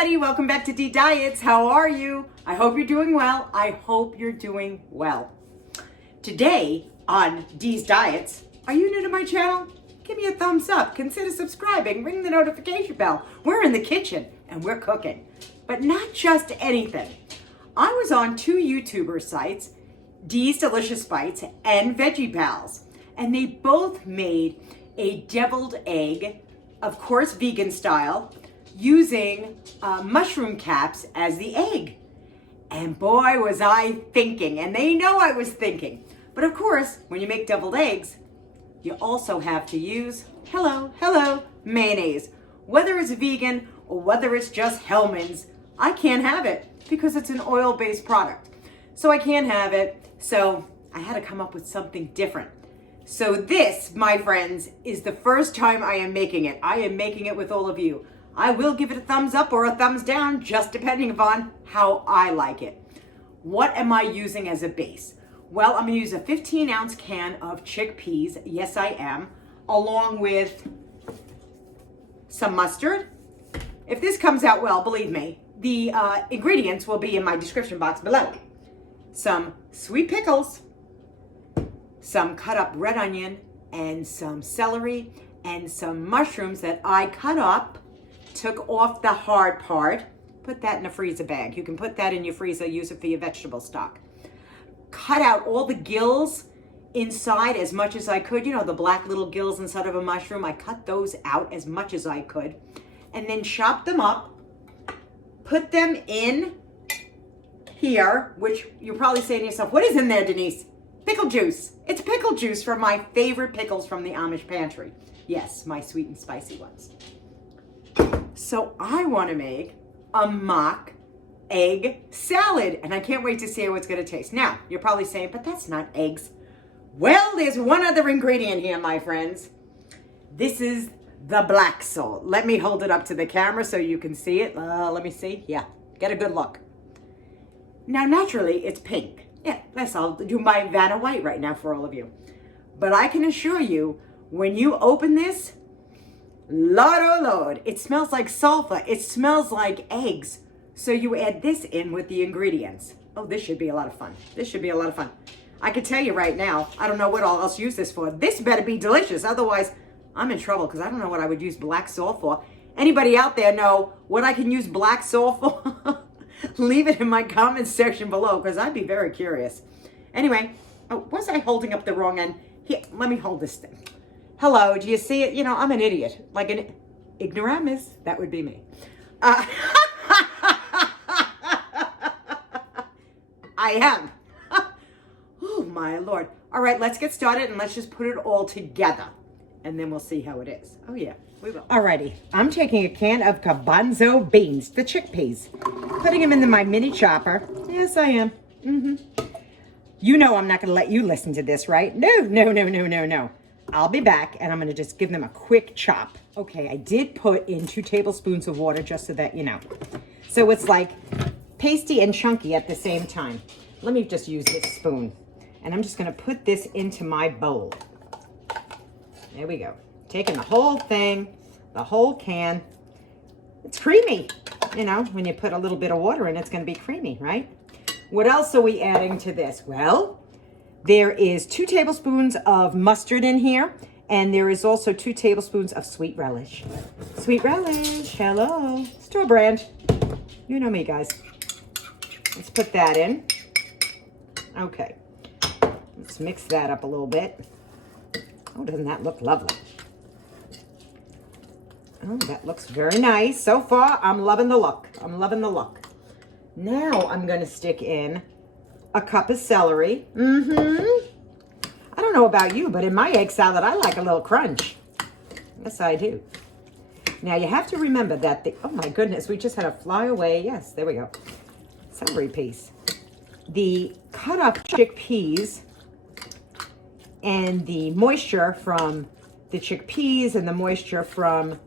everybody, welcome back to D Diets. How are you? I hope you're doing well. I hope you're doing well. Today on D's Diets, are you new to my channel? Give me a thumbs up, consider subscribing, ring the notification bell. We're in the kitchen and we're cooking, but not just anything. I was on two YouTuber sites, D's Delicious Bites and Veggie Pals, and they both made a deviled egg, of course vegan style, using mushroom caps as the egg. And boy, was I thinking, and they know I was thinking. But of course, when you make deviled eggs, you also have to use, hello, mayonnaise. Whether it's vegan or whether it's just Hellmann's, I can't have it because it's an oil-based product. So I can't have it, so I had to come up with something different. So this, my friends, is the first time I am making it. I am making it with all of you. I will give it a thumbs up or a thumbs down, just depending upon how I like it. What am I using as a base? Well, I'm gonna use a 15-ounce can of chickpeas, yes I am, along with some mustard. If this comes out well, believe me, the ingredients will be in my description box below. Some sweet pickles, some cut up red onion, and some celery, and some mushrooms that I cut up, took off the hard part, put that in a freezer bag. You can put that in your freezer, use it for your vegetable stock. Cut out all the gills inside as much as I could. You know, the black little gills inside of a mushroom. I cut those out as much as I could. And then chop them up, put them in here, which you're probably saying to yourself, what is in there, Denise? Pickle juice. It's pickle juice from my favorite pickles from the Amish pantry. Yes, my sweet and spicy ones. So I want to make a mock egg salad, and I can't wait to see how it's going to taste. Now, you're probably saying, but that's not eggs. Well, there's one other ingredient here, my friends. This is the black salt. Let me hold it up to the camera so you can see it. Let me see. Yeah, get a good look. Now, naturally, it's pink. Yeah, I'll do my Vanna White right now for all of you. But I can assure you, when you open this, Lord, oh Lord, it smells like sulfur. It smells like eggs. So you add this in with the ingredients. Oh, this should be a lot of fun. This should be a lot of fun. I can tell you right now, I don't know what I'll else use this for. This better be delicious. Otherwise, I'm in trouble because I don't know what I would use black salt for. Anybody out there know what I can use black salt for? Leave it in my comments section below because I'd be very curious. Anyway, was I holding up the wrong end? Here, let me hold this thing. Hello, do you see it? You know, I'm an idiot. Like an ignoramus. That would be me. I am. Oh, my Lord. All right, let's get started and let's just put it all together. And then we'll see how it is. Oh, yeah, we will. Alrighty, I'm taking a can of garbanzo beans, the chickpeas. Putting them into my mini chopper. Yes, I am. You know I'm not going to let you listen to this, right? No. I'll be back and I'm going to just give them a quick chop. Okay, I did put in 2 tablespoons of water just so that you know. So it's like pasty and chunky at the same time. Let me just use this spoon. And I'm just going to put this into my bowl. There we go. Taking the whole thing, the whole can. It's creamy. You know, when you put a little bit of water in, it's going to be creamy, right? What else are we adding to this? Well, there is 2 tablespoons of mustard in here, and there is also 2 tablespoons of sweet relish. Sweet relish, hello. Store brand. You know me, guys. Let's put that in. Okay. Let's mix that up a little bit. Oh, doesn't that look lovely? Oh, that looks very nice. So far, I'm loving the look. I'm loving the look. Now I'm going to stick in a cup of celery. I don't know about you, but in my egg salad, I like a little crunch. Yes, I do. Now, you have to remember that oh my goodness, we just had a fly away. Yes, there we go. Celery piece. The cut up chickpeas and the moisture from the chickpeas and the moisture from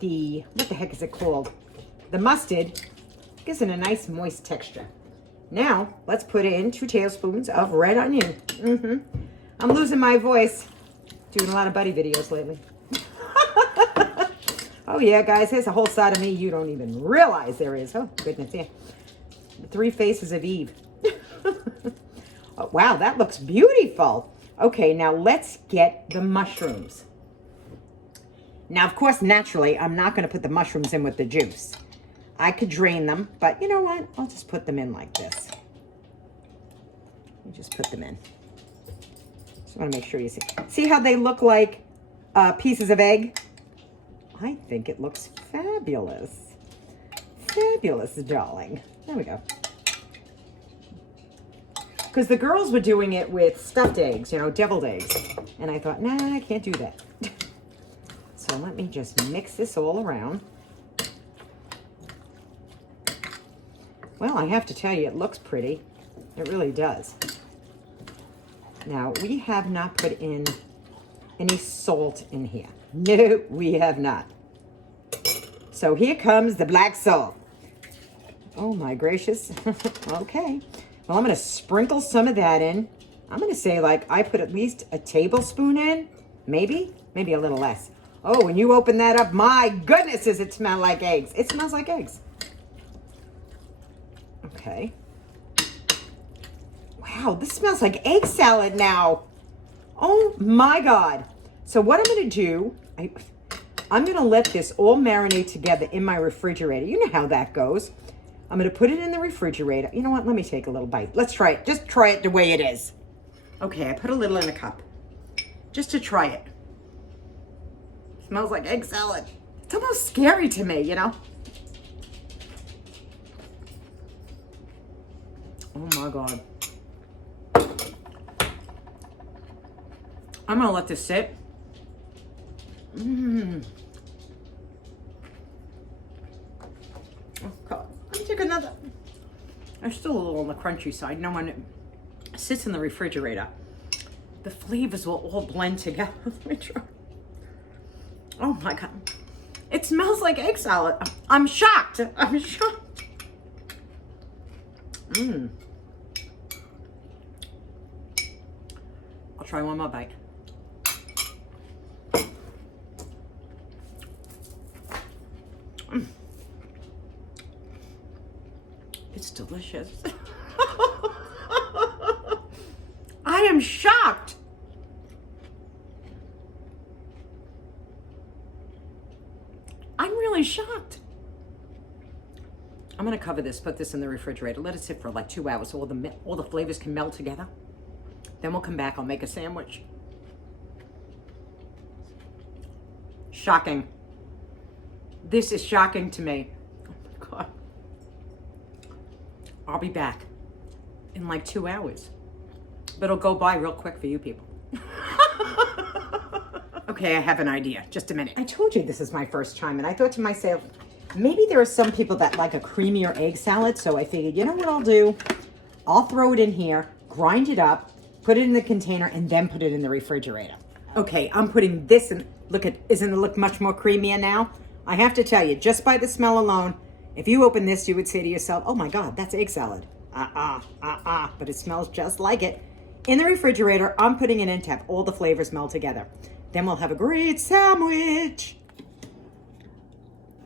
the, what the heck is it called? The mustard gives it a nice moist texture. Now, let's put in 2 tablespoons of red onion. I'm losing my voice. Doing a lot of buddy videos lately. Oh yeah, guys, there's a whole side of me you don't even realize there is. Oh, goodness, yeah. The 3 faces of Eve. Oh, wow, that looks beautiful. Okay, now let's get the mushrooms. Now, of course, naturally, I'm not going to put the mushrooms in with the juice. I could drain them, but you know what? I'll just put them in like this. You just put them in. Just want to make sure you see. See how they look like pieces of egg? I think it looks fabulous. Fabulous, darling. There we go. Because the girls were doing it with stuffed eggs, you know, deviled eggs. And I thought, nah, I can't do that. So let me just mix this all around. Well, I have to tell you, it looks pretty. It really does. Now, we have not put in any salt in here. No, we have not. So here comes the black salt. Oh my gracious. Okay. Well, I'm going to sprinkle some of that in. I'm going to say like I put at least a tablespoon in. Maybe a little less. Oh, when you open that up, my goodness, does it smell like eggs. It smells like eggs. Okay. Wow, this smells like egg salad now. Oh my God. So what I'm going to do, I'm going to let this all marinate together in my refrigerator. You know how that goes. I'm going to put it in the refrigerator. You know what? Let me take a little bite. Let's try it. Just try it the way it is. Okay, I put a little in a cup. Just to try it. Smells like egg salad. It's almost scary to me, you know? Oh my God. I'm going to let this sit. Oh God. Let me take another. There's still a little on the crunchy side. No, when it sits in the refrigerator, the flavors will all blend together. Let me try. Oh my God. It smells like egg salad. I'm shocked. I'm shocked. I'll try one more bite. It's delicious. I am shocked. I'm really shocked. I'm going to cover this, put this in the refrigerator, let it sit for like 2 hours so all the flavors can melt together. Then we'll come back, I'll make a sandwich. Shocking. This is shocking to me. Oh my God. I'll be back in like 2 hours. But it'll go by real quick for you people. Okay, I have an idea. Just a minute. I told you this is my first time, and I thought to myself, maybe there are some people that like a creamier egg salad, so I figured, you know what I'll do? I'll throw it in here, grind it up, put it in the container, and then put it in the refrigerator. Okay, I'm putting this in. Look at, doesn't it look much more creamier now? I have to tell you, just by the smell alone, if you open this, you would say to yourself, oh my God, that's egg salad. But it smells just like it. In the refrigerator, I'm putting it in to have all the flavors meld together. Then we'll have a great sandwich.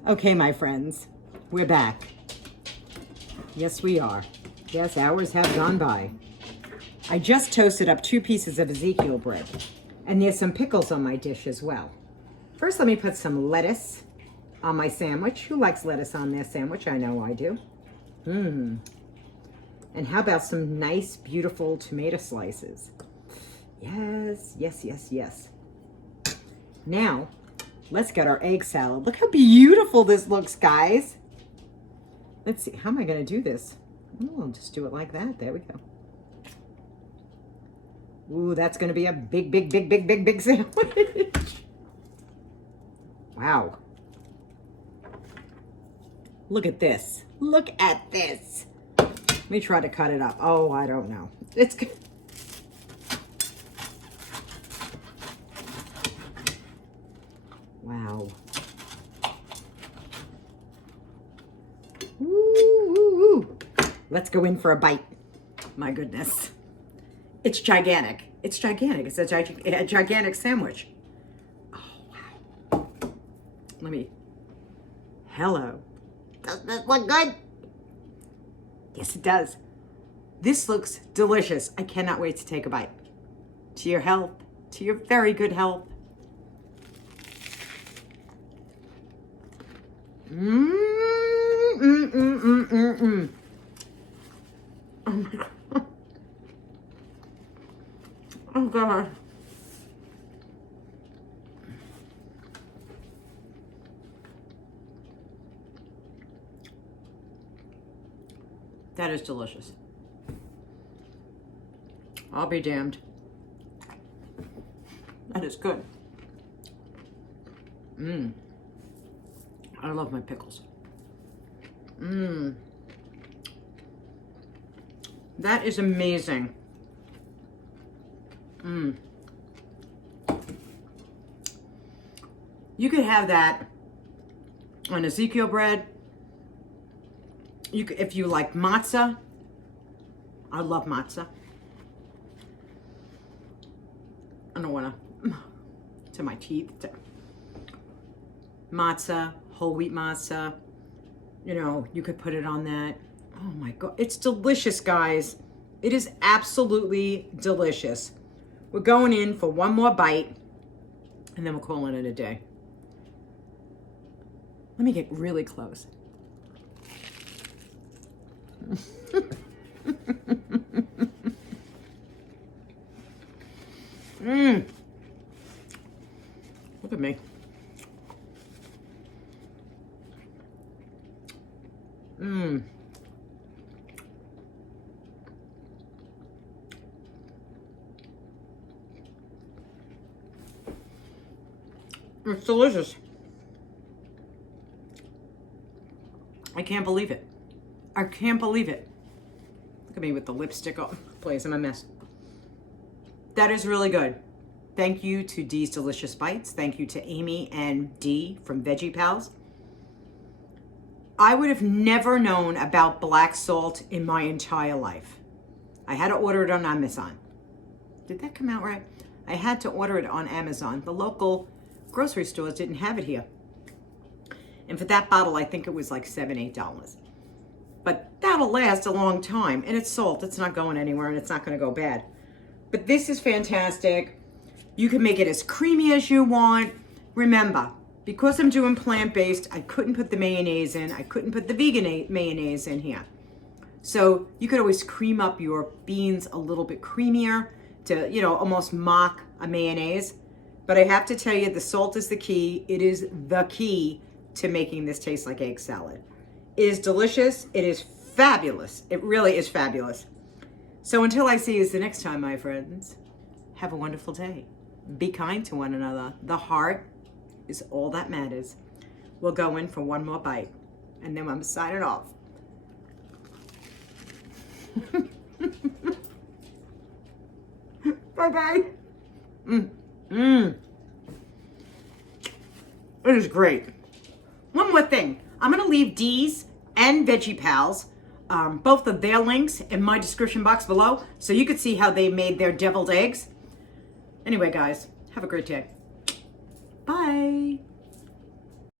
Okay, my friends, we're back. Yes, we are. Yes, hours have gone by. I just toasted up 2 pieces of Ezekiel bread, and there's some pickles on my dish as well. First, let me put some lettuce on my sandwich. Who likes lettuce on their sandwich? I know I do. And how about some nice, beautiful tomato slices? Yes, yes, yes, yes. Now, let's get our egg salad. Look how beautiful this looks, guys. Let's see, how am I going to do this? Oh, I'll just do it like that. There we go. Ooh, that's going to be a big, big, big, big, big, big sandwich. Wow. Look at this. Look at this. Let me try to cut it up. Oh, I don't know. It's good. Wow. Ooh, ooh, ooh. Let's go in for a bite. My goodness. It's gigantic. It's gigantic. It's a gigantic sandwich. Oh, wow. Let me hello. Does this look good? Yes, it does. This looks delicious. I cannot wait to take a bite. To your health, to your very good health. Oh my God. Oh God. That is delicious. I'll be damned. That is good. I love my pickles. That is amazing. You could have that on Ezekiel bread. You could, if you like matzah. I love matzah. I don't want to my teeth. Matzah, whole wheat matzah. You know, you could put it on that. Oh my God, it's delicious, guys. It is absolutely delicious. We're going in for one more bite, and then we're calling it a day. Let me get really close. Look at me. It's delicious. I can't believe it. I can't believe it. Look at me with the lipstick on. Please, I'm a mess. That is really good. Thank you to Dee's Delicious Bites. Thank you to Amy and Dee from Veggie Pals. I would have never known about black salt in my entire life. I had to order it on Amazon. Did that come out right? I had to order it on Amazon. The local grocery stores didn't have it here. And for that bottle, I think it was like $7, $8. But that'll last a long time. And it's salt. It's not going anywhere, and it's not going to go bad. But this is fantastic. You can make it as creamy as you want. Remember, because I'm doing plant-based, I couldn't put the mayonnaise in. I couldn't put the vegan mayonnaise in here. So you could always cream up your beans a little bit creamier to, you know, almost mock a mayonnaise. But I have to tell you, the salt is the key. It is the key to making this taste like egg salad. It is delicious. It is fabulous. It really is fabulous. So until I see you the next time, my friends, have a wonderful day. Be kind to one another. The heart is all that matters. We'll go in for one more bite, and then I'm signing off. Bye-bye. It is great. One more thing. I'm going to leave Dee's and Veggie Pals, both of their links in my description box below, so you could see how they made their deviled eggs. Anyway, guys, have a great day. Bye.